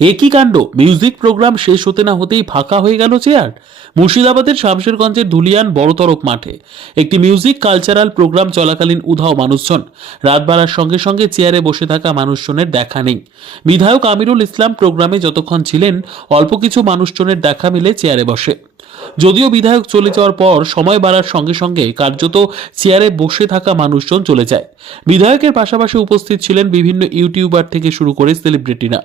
একই কাণ্ড, music programme শেষ হতে না হতেই ফাঁকা হয়ে গেল চেয়ার। মুর্শিদাবাদের শামশেরগঞ্জের ধুলিয়ান বড়তরফ মাঠে একটি মিউজিক কালচারাল প্রোগ্রাম চলাকালীন উধাও মানুষজন। রাত বাড়ার সঙ্গে সঙ্গে চেয়ারে বসে থাকা মানুষজনের দেখা নেই। বিধায়ক আমিরুল ইসলাম প্রোগ্রামে যতক্ষণ ছিলেন অল্প কিছু মানুষজনের দেখা মিলে চেয়ারে বসে। যদিও বিধায়ক চলে যাওয়ার পর সময় বাড়ার সঙ্গে সঙ্গে কার্যত চেয়ারে বসে থাকা মানুষজন চলে যায়। বিধায়কের পাশাপাশি উপস্থিত ছিলেন বিভিন্ন ইউটিউবার থেকে শুরু করে সেলিব্রিটিরা,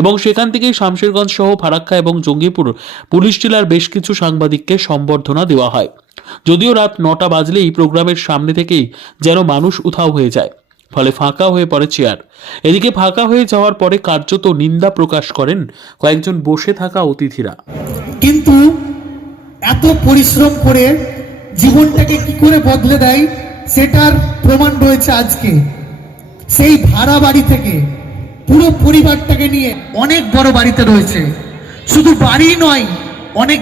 এবং সেখান থেকেই শামশেরগঞ্জ সহ ফারাক্কা এবং জঙ্গিপুর পুলিশ জেলার বেশ কিছু সাংবাদিককে সম্বর্ধনা দেওয়া হয়। যদিও রাত 9টা বাজলেই প্রোগ্রামের সামনে থেকেই যেন মানুষ উধাও হয়ে যায়, ফলে ফাঁকা হয়ে পড়ে চেয়ার। এদিকে ফাঁকা হয়ে যাওয়ার পরে কার্যত নিন্দা প্রকাশ করেন কয়েকজন বসে থাকা অতিথিরা। কিন্তু এত পরিশ্রম করে জীবনটাকে কি করে বদলে দেয় সেটার প্রমাণ রয়েছে আজকে। সেই ভাড়া বাড়ি থেকে পুরো পরিবারটাকে নিয়ে অনেক বড় বাড়িতে রয়েছে, শুধু বাড়ি নয় অনেক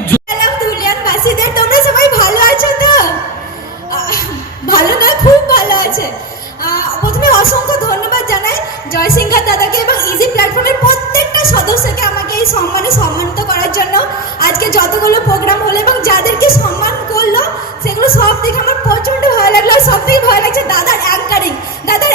ধুলিয়ানবাসীদের তোমরা সবাই ভালো আছো তো? ভালো না, খুব ভালো আছে। প্রথমে অসংখ্য ধন্যবাদ জানাই জয়সিংহা দাদাকে এবং ইজি প্ল্যাটফর্মের প্রত্যেকটা সদস্যকে আমাকে এই সম্মানে সম্মানিত করার জন্য। আজকে যতগুলো প্রোগ্রাম হলো এবং যাদেরকে সম্মান করলো সেগুলো সব দেখে আমার প্রচণ্ড ভালো লাগলো। সব থেকে ভালো লাগছে দাদার অ্যাঙ্কারিং। দাদার